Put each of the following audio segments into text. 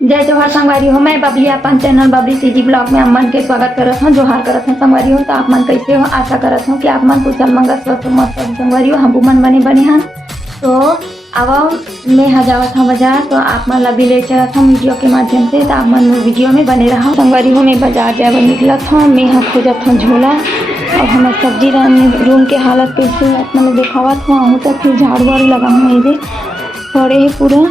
जय जोहार संगवारी हो। मैं बबली अपन चैनल बबली सीजी ब्लॉग में अमन के स्वागत करत हूँ। जोहार करत हूँ संगवारी हो। तो आप मन कैसे हो? आशा करत हूँ कि आप मन कुशल मंगल स्वस्थ मस्त संगवारी हो। हम मन बने बने हैं। तो अब मैं जावत हूँ बाजार, तो आप मन भी ले चलत हूँ वीडियो के माध्यम से। तो आप मन वीडियो में बने रहो संगवारी हो। मैं बाजार जाए निकलत हूँ। मैं खोजत हूँ झोला और हमारे सब्जी रूम के हालत कैसे मैंने दिखावत हूँ। तो फिर झाड़ू वाड़ू लगा हूँ ये पड़े है पूरा।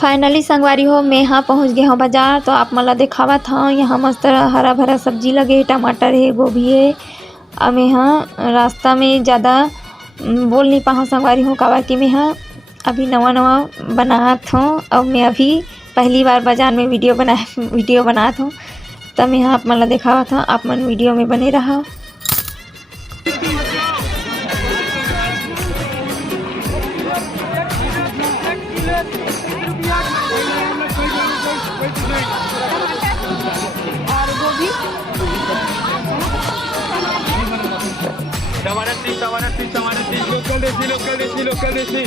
फाइनली संगवारी हो मैं यहाँ पहुँच गया हूँ बाजार। तो आप मला दिखावा था यहाँ मस्त हरा भरा सब्जी लगे, टमाटर है, गोभी है। अब मैं यहाँ रास्ता में ज़्यादा बोल नहीं पाऊँ संगवारी हूँ, काबर कि मैं यहाँ अभी नवा नवा बनात हूँ। अब मैं अभी पहली बार बाजार में वीडियो बनात हूँ। तब मैं यहाँ आप मला दिखावा था, आप मन वीडियो में बने रहा। लोकल देसी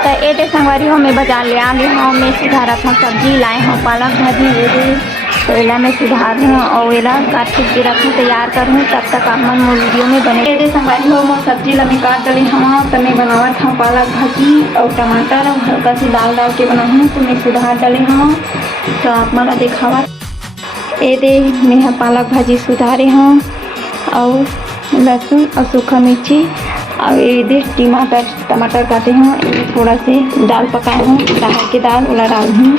तो ये संगवारी हो मैं बाजार ले आ गई हूँ। मैं सुधारत हूँ सब्जी लाए हूँ पालक भाजी ये तो एला मैं सुधार हूँ और एला काट के रखूँ तैयार करूँ। तब तक आप मन वीडियो में बने। ये संगवारी हो मैं सब्जी ला मैं काट डली हूँ। तो मैं बनावत हूँ पालक भाजी और टमाटर और हल्का सी दाल डाल के बनाऊँ। तो मैं सुधार डली हूँ। तो आप मला दिखावा ये दे मैं पालक भाजी सुधारे हूँ और लहसुन और सूखा मिर्ची और ये दे टमाटर काटे हूँ। थोड़ा से दाल पकाए हूँ, अरहर की दाल वाला डाल हूँ।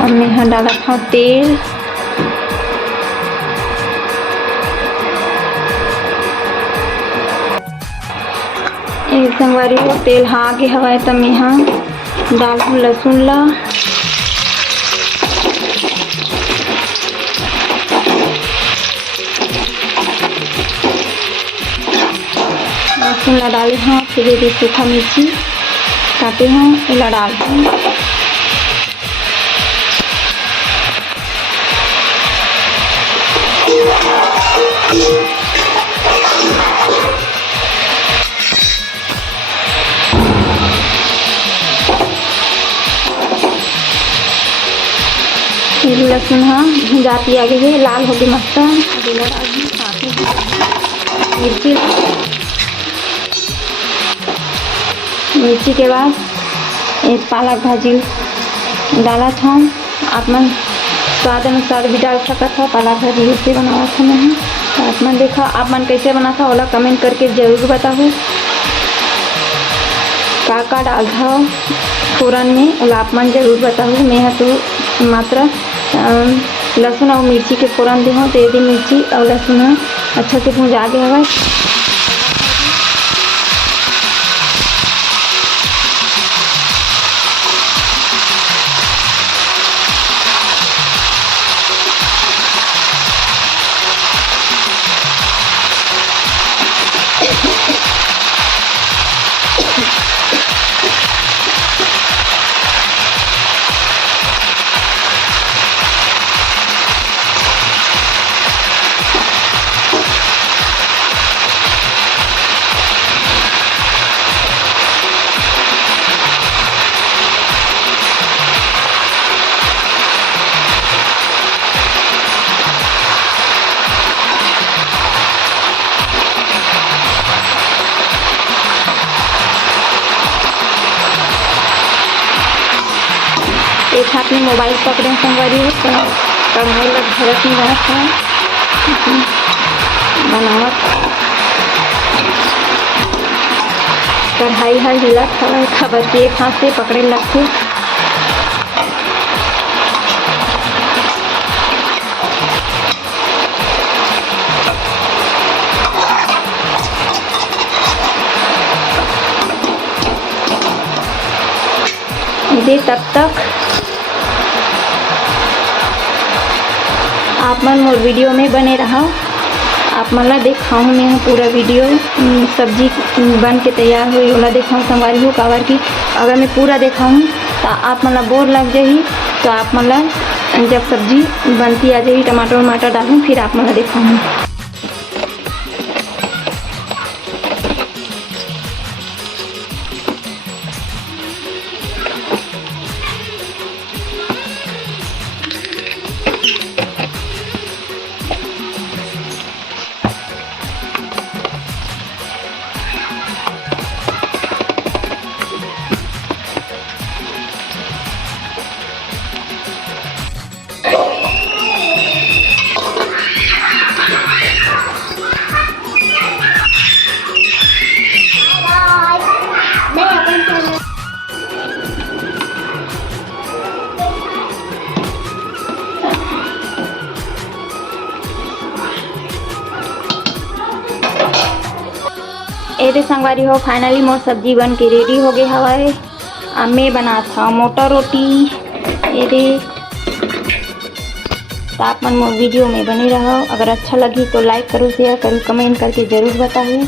अब मैं यहाँ डाला था तेल, ये संगवारी हो तेल हाँ आगे हवा। तो मैं यहाँ डाल हूँ लहसुन ला, लहसुन डाले हाँ। फिर ये सूखा मिर्ची काटे हैं इला डाल हूँ। लहसुन हाँ भुंजाती आगे है लाल हो गई मस्त। मिर्ची के बाद एक पालक भाजी डाला था। आप मन स्वाद अनुसार भी डाल सकता था। पालक भाजी ऐसे बनाया था मैं। तो आप मन देखा आप मन कैसे बना था ओला कमेंट करके ज़रूर बताओ। का डाल था फ़ौरन में और आप मन जरूर बताओ। मैं तो मात्र लहसुन और मिर्ची के फ़ौरन दे हूँ। तो यदि मिर्ची और लहसुन अच्छा से भुजा गया है एक हाथ में मोबाइल पकड़े संगवारी हो तो कढ़ाई लग भरत ही रहा था बनावत कढ़ाई हर हिला खबर के एक हाथ से पकड़े लगते। दे तब तक आप मन मोर वीडियो में बने रहो। आप मन ला दिखाऊँ मैं पूरा वीडियो सब्जी बन के तैयार हुई ओला दिखाऊँ संगवारी हो। काबर की अगर मैं पूरा दिखाऊँ तो आप मन ला बोर लग जाही। तो आप मन ला जब सब्जी बनती आ जाएगी टमाटर वमाटर डालूँ फिर आप मन ला दिखाऊँ। ये संगवारी हो फाइनली मोर सब्जी बन के रेडी हो गए हवाए। अब मैं बना था मोटा रोटी। ये तो आप मन मोर वीडियो में बने रहो। अगर अच्छा लगी तो लाइक करो, शेयर करो, कमेंट करके ज़रूर बताओ।